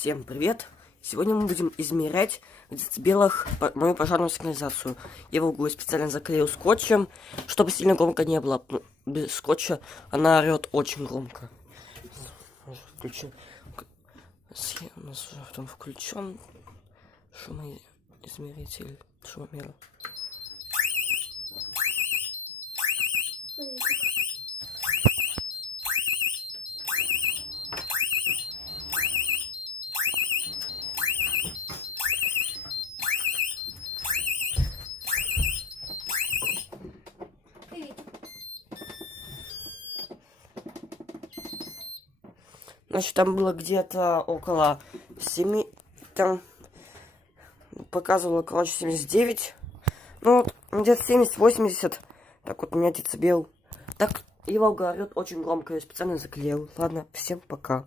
Всем привет! Сегодня мы будем измерять в децибелах мою пожарную сигнализацию. Я в углу специально заклеил скотчем, чтобы сильно громко не было. Без скотча она орет очень громко. Включен. У нас уже потом включен шумоизмеритель, шумомер. Значит, там было где-то около 7, там показывало, короче, 79. Ну, где-то 70-80. Так вот у меня децибел. Так, его орёт очень громко, я специально заклеил. Ладно, всем пока.